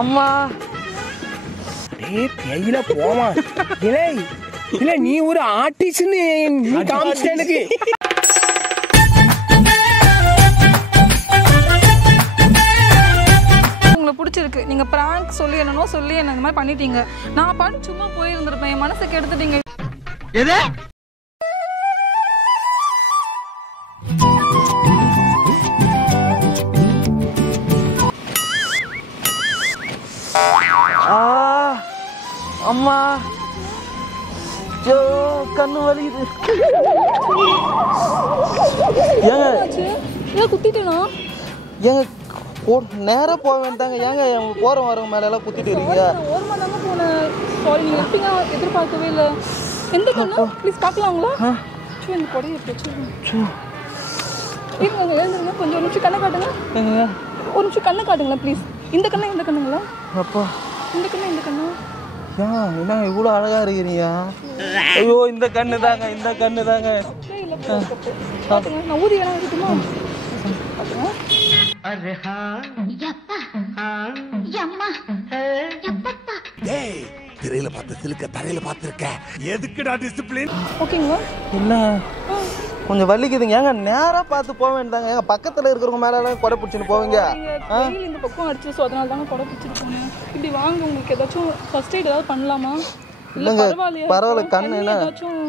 அம்மா கையில போமா இல்ல நீ ஒரு ஆர்டிஸ்ட்னு நீ காமிச்சிட்ட எனக்கு. உங்களுக்கு பிடிச்சிருக்கு, நீங்க பிராங்க் சொல்லி என்னன்னோ சொல்லி என்ன இந்த மாதிரி பண்ணிட்டீங்க. நான் பாட்டு சும்மா போயிருந்திருப்பேன், என் மனசை கெடுத்துட்டீங்க. எது அம்மா கண்ணு வலிக்குது. ஏங்க ஏன் குத்திட்டேனா? ஏங்க நேரா போக வேண்டாங்க. ஏங்க போற வரவங்க மேல எல்லாம் குத்திட்டு இருக்கீங்க? ஒரு மணி நேரம் போனேன். சாரி, நீங்க எப்படிங்க எதிர்பார்க்கவே இல்லை. எந்த கண்ணு ப்ளீஸ் பார்க்கலாங்களா? இந்த கொடையை இருங்க, எழுந்துருங்க, கொஞ்சம் ஒரு நிமிஷம் கண்ணை காட்டுங்க. ஒரு நிமிஷம் கண்ணை காட்டுங்களா ப்ளீஸ். இந்த கண்ணை இந்த கண்ணுங்களா? அப்பா இந்த கண்ணு இந்த கண்ணு. என்ன இவ்வளோ அழகா இருக்கிறீங்க? ஐயோ இந்த கண்ணு தாங்க, இந்த கண்ணு தாங்க. நான் ஊதி வேணா இருக்குமா? திரையில பார்த்த சிலுக்க தரையில பார்த்திருக்க. எதுக்குடா டிசிப்ளின்? ஓகேங்களா? என்ன கொஞ்சம் வலிக்குதுங்க. ஏங்க நேரா பார்த்து போக வேண்டாங்க. எங்க பக்கத்துல இருக்கிறவங்க மேல எல்லாம் கொடை பிடிச்சின்னு போவீங்க. இந்த பக்கம் அடிச்சு, ஸோ அதனால தாங்க கொடை பிடிச்சிட்டு போனேன். இப்படி வாங்க, உங்களுக்கு ஏதாச்சும் ஃபர்ஸ்ட் எய்ட் ஏதாவது பண்ணலாமா? இல்லைங்க பரவாயில்ல. கண்ணு என்ன ஏதாச்சும்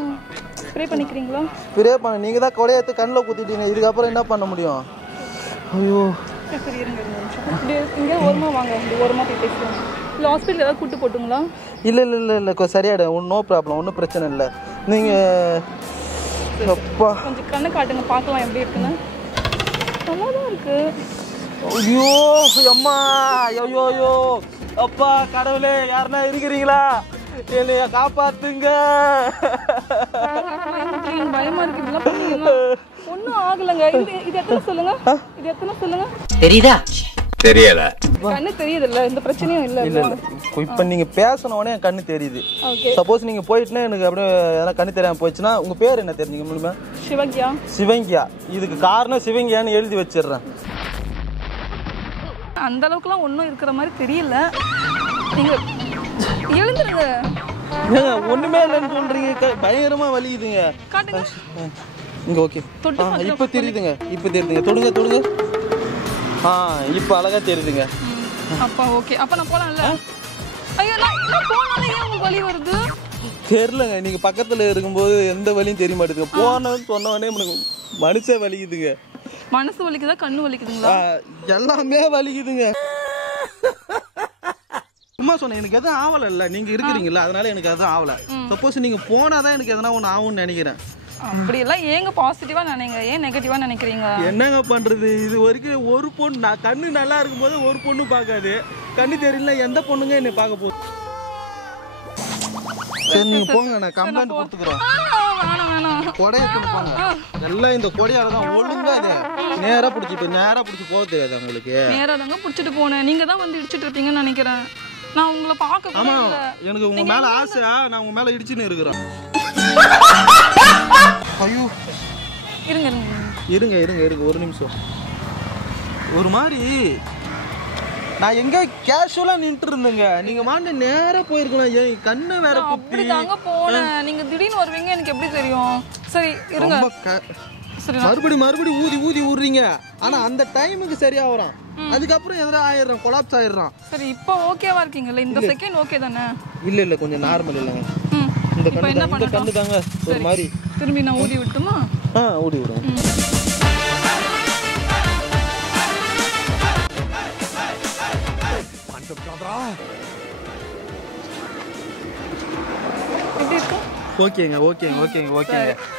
ஸ்ப்ரே பண்ணிக்கிறீங்களா? ஸ்ப்ரே பண்ண நீங்க தான் கொடையை எடுத்து கண்ணில் குத்திட்டீங்க. இதுக்கப்புறம் என்ன பண்ண முடியும்? ஐயோ சரி இருங்க இப்படி இங்கே ஓரமா வாங்க, இந்த ஓரமாக போய் பேசுவோம். இல்லை ஹாஸ்பிட்டல் ஏதாவது கூட்டு போட்டுங்களா? இல்லை சரியாயிடும். நோ ப்ராப்ளம், ஒன்றும் பிரச்சனை இல்லை. நீங்கள் அப்பா கொஞ்சம் கண்ணை காட்டுங்க, பார்க்கலாம் எப்படி இருக்குன்னு. நல்லா தான் இருக்கு. ஐயோ அம்மா ஐயோ அப்பா கடவுளே, யாருன்னா இருக்கிறீங்களா? என்னைய காப்பாத்துங்க. பயமா இருக்கு, இதெல்லாம் பண்ணீங்களா? ஒன்றும் ஆகலைங்க. இது எத்தனை சொல்லுங்க, இது எத்தனை சொல்லுங்க. தெரியுதா? தெரியல. கண்ணு தெரியுது இல்ல, இந்த பிரச்சனையும் இல்ல. இல்ல இப்ப நீங்க பேசனோடனே என் கண்ணு தெரியுது. சப்போஸ் நீங்க போயிட்டுனா எனக்கு அப்படியே எதனா கண்ணு தெரியாம போயிடுச்சுன்னா உங்க பேர் என்ன தெரிஞ்சுக்க முடியுமா? சிவங்கியா. சிவங்கியா. இதுக்கு காரணம் சிவங்கியான்னு எழுதி வச்சிடுறேன். அந்த அளவுக்குலாம் ஒன்றும் இருக்கிற மாதிரி தெரியல. நீங்க எழுந்துருங்க. ஒண்ணுமே இல்லைன்னு சொல்றீங்க, பயங்கரமா வலிக்குதுங்க. காட்டுங்க இங்க. ஓகே இப்ப தெரியுதுங்க, இப்ப தெரியுதுங்க. தொடுங்க. இப்ப அழகா தெரியுதுங்க. அப்பா ஓகே, அப்ப நான் போலாம்ல? ஐயோ நான் போனாலே ஏன் உங்களுக்கு வலி வருது? தெரியலங்க, நீங்க பக்கத்துல இருக்கும்போது எந்த வலியும் தெரிய மாட்டேங்குது. போனோன்னு சொன்னவனே மனுஷ வலிக்குதுங்க. மனசு வலிக்குதா கண்ணு வலிக்குதுங்களா? எல்லாமே வலிக்குதுங்க. சும்மா சொன்னேன், எனக்கு எதுவும் ஆவல இல்ல. நீங்க இருக்கிறீங்களா, அதனால எனக்கு எதுவும் ஆவல. சப்போஸ் நீங்க போனாதான் எனக்கு எதனா ஒண்ணு ஆகும்னு நினைக்கிறேன். அப்படி எல்லாம் ஏங்க பாசிட்டிவா நினைங்க, ஏன் நெகட்டிவா நினைக்கிறீங்க? என்னங்க பண்றது, இது வரைக்கும் ஒரு பொண்ணு நான் கண்ணு நல்லா இருக்கும் போது ஒரு பொண்ணு பார்க்காது. கண்ணு தெரியல எந்த பொண்ணுங்க என்ன பார்க்க போகுது? சரி நீங்க போங்க, நான் கம்ப்ளைண்ட் கொடுத்துக்கிறோம். கொடையை போங்க எல்லாம். இந்த கொடையால தான் ஒழுங்கா இது நேரா பிடிச்சி போக தெரியாது உங்களுக்கு. நேரா தாங்க பிடிச்சிட்டு போனேன், நீங்க தான் வந்து இடிச்சிட்டு இருப்பீங்கன்னு நினைக்கிறேன். நான் உங்களை பார்க்க. ஆமா எனக்கு உங்க மேல ஆசை, நான் உங்க மேல இடிச்சுன்னு இருக்கிறேன். ஐயோ இருங்க ஒரு நிமிஷம். ஒரு மாதிரி நான் எங்க கேஷுவலா நின்று இருந்தேங்க, நீங்க மாண்ட நேரா போயிருக்கலாம். ஏன் கண்ணு வேற அப்படி தாங்க போனேன். நீங்க திடீர்னு வருவீங்க எனக்கு எப்படி தெரியும்? சரி இருங்க. மறுபடி ஊதி ஊடுறீங்க. ஆனா அந்த டைமுக்கு சரியா வரும், அதுக்கப்புறம் எதிராக ஆயிடுறோம், கொலாப்ஸ் ஆயிடுறோம். சரி இப்போ ஓகேவா இருக்கீங்கல்ல? இந்த செகண்ட் ஓகே தானே? இல்ல கொஞ்சம் நார்மல் இல்லைங்க. இந்த கண்ணு தாங்க ஒரு மாதிரி. திரும்பி நான் ஊதி விட்டுமா? ஊதி விடுங்க. எப்படி இருக்கு? ஓகேங்க.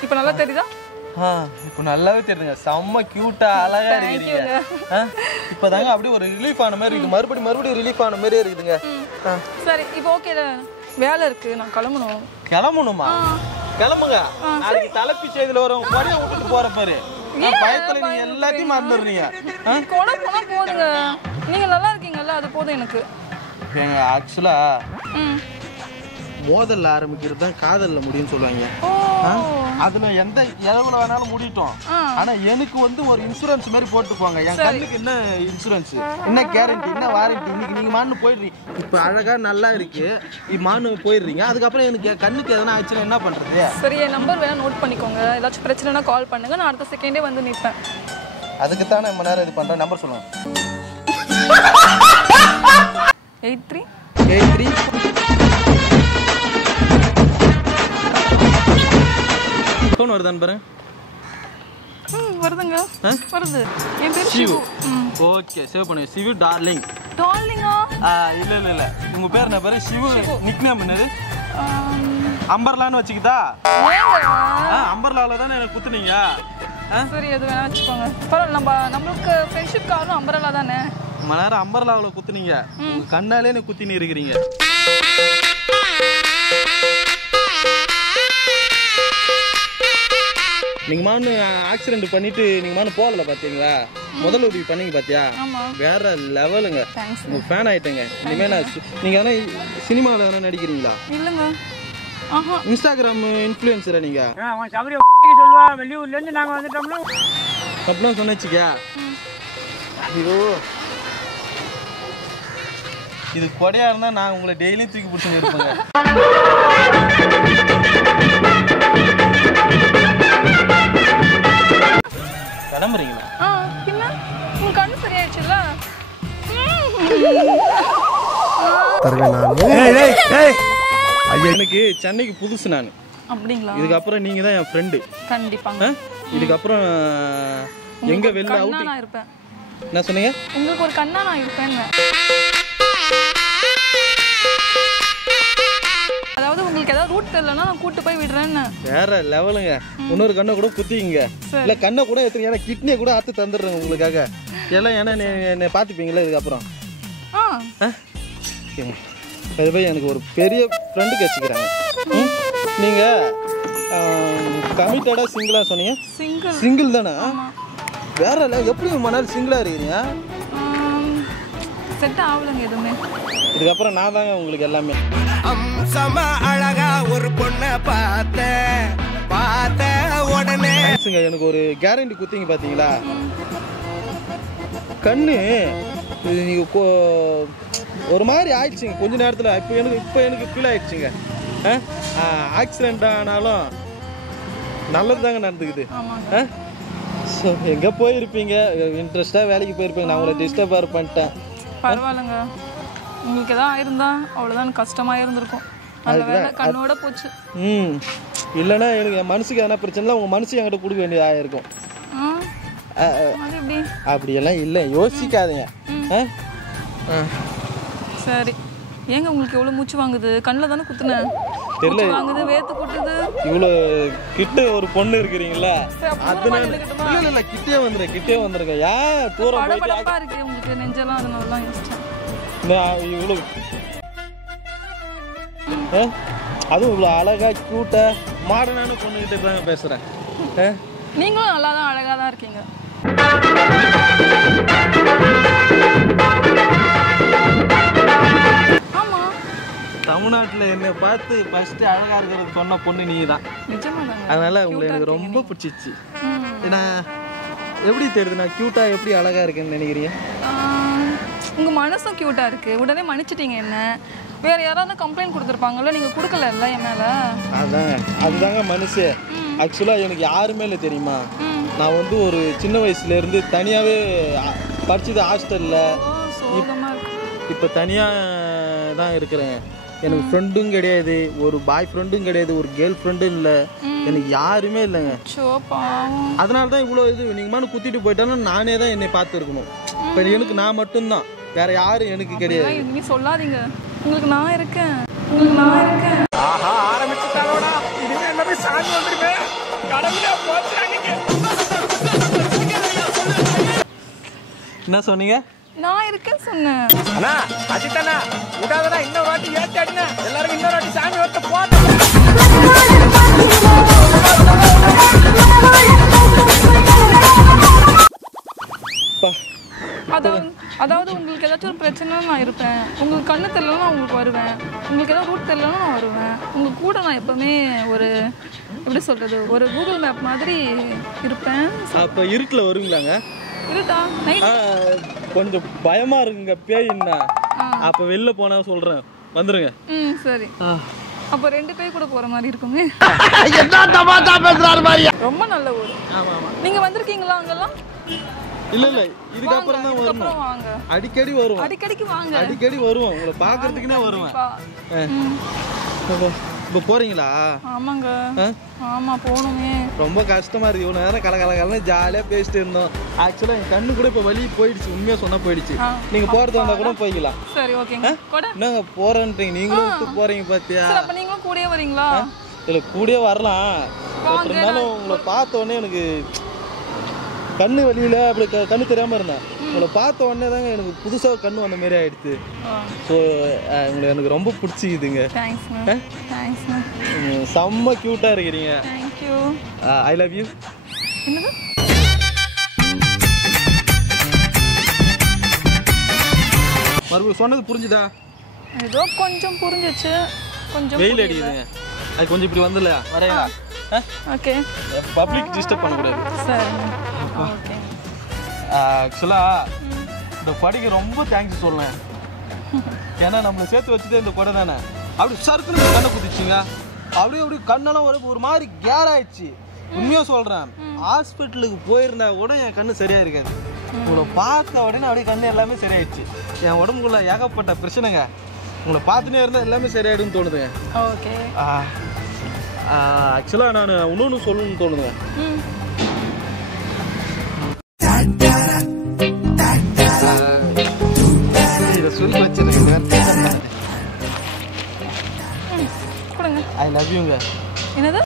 இப்போ நல்லா தெரியுதா? இப்போ நல்லாவே தெரியுதுங்க. செம்ம கியூட்டா அழகா இருக்கீங்க. இப்பதாங்க அப்படியே ஒரு ரிலீஃப் ஆன மாதிரி இருக்கு. மறுபடியும் ரிலீஃப் ஆன மாதிரியே இருக்குதுங்க. சரி இப்போ ஓகே, வேலை இருக்கு, நான் கிளம்பணும். கிளம்பணுமா? கிளம்புங்க. நாளைக்கு தலைப்பு செய்தியில வரும் கொடையை விட்டுட்டு போற பாரு. பயத்துல நீங்க எல்லாத்தையும் மறந்துடுறீங்க. கொடை போனா போதுங்க, நீங்க நல்லா இருக்கீங்கல்ல, அது போதும் எனக்கு. ஆக்சுவலா மோதல்ல ஆரம்பிக்கிறது தான் காதல்ல முடியும்னு சொல்லுவாங்க. அதுல எந்த எவ்வளவு வேணாலும் முடிட்டோம். ஆனா எனக்கு வந்து ஒரு இன்சூரன்ஸ் மாதிரி போட்டு போங்க. என் கண்ணுக்கு என்ன இன்சூரன்ஸ், என்ன கேரண்டி, என்ன வாரண்டி? இன்னைக்கு நீங்க மான்னு போயிடுறீங்க, இப்ப அழகா நல்லா இருக்கு, மான்னு போயிடுறீங்க. அதுக்கப்புறம் எனக்கு கண்ணுக்கு எதனா ஆச்சுன்னா என்ன பண்றது? சரி, என் நம்பர் வேணா நோட் பண்ணிக்கோங்க. ஏதாச்சும் பிரச்சனைனா கால் பண்ணுங்க, நான் அடுத்த செகண்டே வந்து நிற்பேன். அதுக்கு தான் நம்ம நேரம் இது பண்றேன். நம்பர் சொல்லுங்க. 83 ஃபோன் வருதான் பாரு. வருதுங்க, வருது. என் பேர் சிவு. ஓகே, சேவ் பண்ணு. சிவு டார்லிங். டார்லிங்கா? இல்ல இல்ல இல்ல, உங்க பேர் என்ன பேரு? சிவு. நிக் நேம் என்னது? அம்பர்லான்னு வச்சுக்கிட்டா? அம்பர்லால தானே எனக்கு குத்துனீங்க. சரி, அது வேணா வச்சுக்கோங்க. பரவாயில்ல, நம்மளுக்கு ஃப்ரெண்ட்ஷிப் காரணம் அம்பர்லா தானே. ரொம்ப நேரம் அம்பர்லாவில் குத்துனீங்க, உங்க கண்ணாலே எனக்கு குத்தினு இருக்கிறீங்க. நீங்க மானு ஆக்சிடென்ட் பண்ணிட்டு நீங்க மானு போகல பாத்தீங்களா? முதல் உதவி பண்ணீங்க பாத்தியா? வேற லெவலுங்க. உங்க ஃபேன் ஆயிட்டேங்க. இனிமே நீங்க ஆனா சினிமாவில் எதனா நடிக்கிறீங்களா? இல்லங்க. இன்ஸ்டாகிராம் இன்ஃப்ளூயன்சரா நீங்க? சொல்லுவா, வெளியூர்ல இருந்து நாங்க வந்துட்டோம்னா அப்படின்னா சொன்னச்சுக்கா. ஐயோ, இது கொடையா இருந்தா நான் உங்களை டெய்லி தூக்கி பிடிச்சி இருப்பேங்க. கிளம்புறீங்களா? பின்ன உங்க கண்ணு சரியாயிடுச்சுல்ல? எனக்கு சென்னைக்கு புதுசு நான். அப்படிங்களா? இதுக்கப்புறம் நீங்க தான் என் ஃப்ரெண்டு. கண்டிப்பாங்க. இதுக்கப்புறம் எங்க வெளில அவுட் நான் இருப்பேன். என்ன சொன்னீங்க? உங்களுக்கு ஒரு கண்ணா நான் இருப்பேன். அதாவது உங்களுக்கு ஏதாவது ரூட் தெரியலன்னா நான் கூட்டு போய் விடுறேன்னு. வேற லெவலுங்க. இன்னொரு கண்ணை கூட குத்திங்க, இல்ல கண்ணை கூட எடுத்து, ஏன்னா கிட்னியை கூட ஆத்து தந்துடுறேன் உங்களுக்காக. எல்லாம் ஏன்னா என்ன பார்த்துப்பீங்களா இதுக்கப்புறம்? அது போய் எனக்கு ஒரு பெரிய ஃப்ரெண்டு கேச்சுக்கிறாங்க. நீங்க கமிட்டடா சிங்கிளா சொன்னீங்க? சிங்கிள் தானே? வேற இல்லை. எப்படி ரொம்ப நேரம் சிங்கிளா இருக்கீங்க? செட் ஆகலங்க எதுவுமே. இதுக்கப்புறம் நான் தாங்க உங்களுக்கு எல்லாமே. அம்சமா அழகா ஒரு பொண்ணை பார்த்த உடனே எனக்கு ஒரு கேரண்டி குத்திங்க பாத்தீங்களா? கண்ணு நீங்க ஒரு மாதிரி ஆயிடுச்சுங்க கொஞ்ச நேரத்தில். இப்போ எனக்கு ஃபீல் ஆயிடுச்சுங்க. ஆக்சிடென்ட் ஆனாலும் நல்லது தாங்க நடந்துக்குது. ஸோ எங்கே போயிருப்பீங்க? இன்ட்ரெஸ்டாக வேலைக்கு போயிருப்பீங்க. நான் உங்களை டிஸ்டர்பாக பண்ணிட்டேன். பரவாயில்லைங்க, உங்களுக்கு எதாவது ஆயிருந்தா அவ்வளோதான் கஷ்டமாக இருந்திருக்கும். நல்ல வேலை கண்ணோட போச்சு. இல்லைன்னா எனக்கு என் மனசுக்கு எதனா பிரச்சனை உங்கள் மனசு என்கிட்ட கொடுக்க வேண்டியது ஆயிருக்கும். அப்படியெல்லாம் இல்லை, யோசிக்காதீங்க. சரி, ஏங்க உங்களுக்கு எவ்வளோ மூச்சு வாங்குது? கண்ணில் தானே குத்துனேன். தெரியல வாங்குது, வேத்து குட்டுது. இவ்வளோ கிட்ட ஒரு பொண்ணு இருக்கிறீங்களா? அதனால இல்ல இல்ல கிட்டே வந்துருங்க. யார் தூரம் போயிட்டு இருக்கு உங்களுக்கு நெஞ்செல்லாம், அதனால தான் யோசிச்சேன். இவ்வளோ அதுவும் இவ்வளோ அழகா கியூட்டா மாடர்னான பொண்ணுகிட்ட தாங்க பேசுறேன். நீங்களும் நல்லா தான் அழகா தான் இருக்கீங்க. ஆமா, தமிழ்நாட்டில் என்னை பார்த்து ஃபர்ஸ்ட் அழகா இருக்கிறது சொன்ன பொண்ணு நீ தான். அதனால உங்களை எனக்கு ரொம்ப பிடிச்சிச்சு. ஏன்னா எப்படி தெரியுது நான் கியூட்டா எப்படி அழகா இருக்கேன்னு நினைக்கிறீங்க? உங்க மனசும் கியூட்டா இருக்கு. உடனே மன்னிச்சிட்டீங்க என்ன. வேற யாராவது கம்ப்ளைண்ட் கொடுத்துருப்பாங்கல்ல, நீங்க கொடுக்கல என் மேல. அதுதாங்க மனசு. ஆக்சுவலா எனக்கு யாருமே இல்லை தெரியுமா? நான் வந்து ஒரு சின்ன வயசுல இருந்து தனியாவே படிச்சது ஹாஸ்டல்ல. இப்போ தனியா தான் இருக்கிறேன். எனக்கு ஃப்ரெண்டும் கிடையாது, ஒரு பாய் ஃப்ரெண்டும் கிடையாது, ஒரு கேர்ள் ஃப்ரெண்டும் இல்லை, எனக்கு யாருமே இல்லைங்க. அதனால தான் இவ்வளோ இது. நீங்கள் மாதிரி குத்திட்டு போயிட்டாலும் நானே தான் என்னை பார்த்து இருக்கணும். இப்போ எனக்கு நான் மட்டும்தான், வேற யாரும் எனக்கு கிடையாது. நீ சொல்லாதீங்க, உங்களுக்கு நான் இருக்கேன். ஆரம்பிச்சுட்டாரோடா, இதுவே எல்லாமே சாமி வந்துருமே. கடவுளே போச்சுறாங்க. என்ன சொன்னீங்க? நான் இருக்கேன்னு சொன்னேன். அண்ணா அஜித்தண்ணா விடாதடா, இன்னொரு வாட்டி ஏற்றி அடினா எல்லாருக்கும் இன்னொரு வாட்டி சாமி வந்து போட்டு. அதாவது உங்களுக்கு ஏதாச்சும் ஒரு பிரச்சனை நான் இருப்பேன், உங்களுக்கு கண்ணு தெரியலன்னா நான் உங்களுக்கு வருவேன், உங்களுக்கு ஏதாவது ரூட் தெரியலன்னா நான் வருவேன், உங்கள் கூட நான் எப்போவுமே ஒரு எப்படி சொல்கிறது ஒரு கூகுள் மேப் மாதிரி இருப்பேன். அப்போ இருட்டில் வருவீங்களாங்க? இருட்டா நைட் கொஞ்சம் பயமாக இருக்குங்க பேயின்னா. அப்போ வெளில போனால் சொல்கிறேன், வந்துடுங்க. சரி. அப்போ 2 பேர் கூட போகிற மாதிரி இருக்குமே. ரொம்ப நல்ல ஊர். நீங்கள் வந்திருக்கீங்களா அங்கெல்லாம்? இல்லை இதுக்கப்புறம் தான் வருவோம். வாங்க, அடிக்கடி வருவோம். அடிக்கடிக்கு வாங்க. அடிக்கடி வருவோம், உங்களை பார்க்கறதுக்குனே வருவேன். இப்போ போறீங்களா? ஆமாங்க. ஆமா போகணுமே. ரொம்ப கஷ்டமா இருக்கு. இவ்வளோ நேரம் கலகலன்னு ஜாலியாக பேசிட்டு இருந்தோம். ஆக்சுவலாக என் கண்ணு கூட இப்போ வலி போயிடுச்சு. உண்மையாக சொன்னால் போயிடுச்சு. நீங்கள் போகிறது வந்தால் கூட போய்க்கலாம். சரி ஓகேங்க. என்னங்க போகிறேன்றீங்க, நீங்களும் விட்டு போகிறீங்க பார்த்தியா? அப்போ நீங்களும் கூடயே வரீங்களா? இல்லை கூடயே வரலாம். இருந்தாலும் உங்களை பார்த்த உடனே எனக்கு கண்ணு வலியில் அப்படி கண்ணு தெரியாமல் இருந்தேன். உங்களை பார்த்த உடனே தாங்க எனக்கு புதுசாக கண்ணு வந்த மாதிரி ஆயிடுச்சு. ஸோ உங்களை எனக்கு ரொம்ப பிடிச்சிக்குதுங்க. செம்ம க்யூட்டாக இருக்கிறீங்க. I love you. மறுபடியும் சொன்னது புரிஞ்சுதா? ஏதோ கொஞ்சம் புரிஞ்சிச்சு. கொஞ்சம் வெயில் அடிக்குதுங்க, அது கொஞ்சம் இப்படி வந்துடல வரையா? ஓகே. பப்ளிக் டிஸ்டர்ப் பண்ணக்கூடாது. சரி ஓகே. ஆக்சுவலாக இந்த கொடைக்கு ரொம்ப தேங்க்ஸ் சொல்லேன். ஏன்னா நம்மளை சேர்த்து வச்சுட்டு இந்த கொடை தானே அப்படி சறுக்குன்னு கண்ணை குதிச்சுங்க. அப்படியே கண்ணெல்லாம் ஒரு மாதிரி கேர் ஆயிடுச்சு. உண்மையாக சொல்கிறேன், ஹாஸ்பிட்டலுக்கு போயிருந்தா கூட என் கண்ணு சரியாக இருக்காது. உங்களை பார்த்த உடனே அப்படியே கண்ணு எல்லாமே சரியாயிடுச்சு. என் உடம்புக்குள்ள ஏகப்பட்ட பிரச்சனைங்க. உங்களை பார்த்துனே இருந்தால் எல்லாமே சரியாயிடுன்னு தோணுதுங்க. ஓகே. ஆக்சுவலாக நான் இன்னொன்று சொல்லணும்னு தோணுதுங்க. இதை சொல்லி வச்சிருக்கேன். ஐ லவ் யூங்க. என்னது?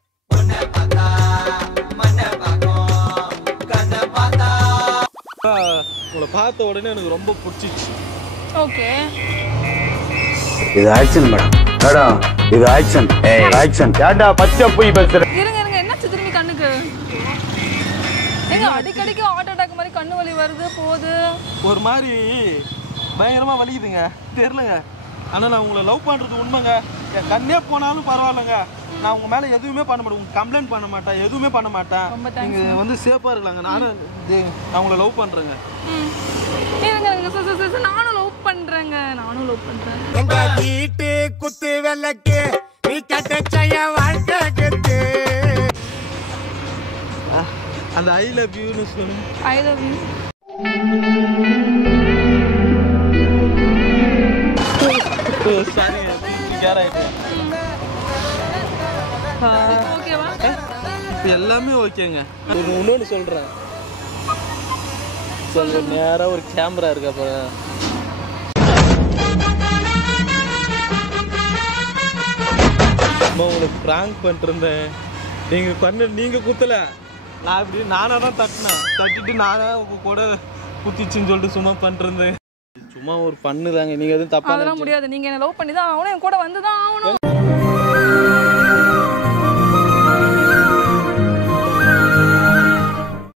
உங்களை பார்த்த உடனே எனக்கு ரொம்ப பிடிச்சிச்சு. ஓகே. இது ஆக்ஷன் மேடம். இது ஆக்ஷன். ஆக்ஷன். ஏண்டா பச்சை போய் பேசுற? இருங்க என்னாச்சு திரும்பி கண்ணுக்கு? ஏங்க அடிக்கடிக்கு ஹார்ட் அட்டாக் மாதிரி கண்ணு வலி வருது போகுது. ஒரு மாதிரி பயங்கரமாக வலிக்குதுங்க, தெரியலங்க. ஆனால் நான் உங்களை லவ் பண்ணுறது உண்மைங்க. என் கண்ணே போனாலும் பரவாயில்லைங்க. நான் உங்கள் மேலே எதுவுமே பண்ண மாட்டேன், உங்களுக்கு கம்ப்ளைண்ட் பண்ண மாட்டேன், எதுவுமே பண்ண மாட்டேன். நீங்கள் வந்து சேஃபாக இருக்கலாங்க. நான் உங்களை லவ் பண்ணுறேங்க. நானும் லவ் பண்ணுறேங்க. உங்கள் வீட்டு குத்து விளக்கு நீ கட்டச்சைய வாழ்க்கை. அந்த ஐ லவ் யூன்னு சொல்லுங்க. I love you. Sorry care ஆகிட்டு. ஓகேவா? இப்போ எல்லாமே ஓகேங்க. இன்னொன்று சொல்கிறேன். நேராக ஒரு கேமரா இருக்கு. அப்போ உங்களுக்கு ப்ராங்க் பண்ணிருந்தேன். நீங்கள் குத்தலை, நான் இப்படி நானாக தான் தட்டிட்டு நானே உங்க கூட குத்திச்சுன்னு சொல்லிட்டு சும்மா பண்ணிருந்தேன். சும்மா ஒரு பண்ணுதாங்க. நீங்கள் எதுவும் தப்பா அதெல்லாம் முடியாது. நீங்கள் என்ன லவ் பண்ணி தான் ஆகணும், என் கூட வந்து தான் ஆகணும்.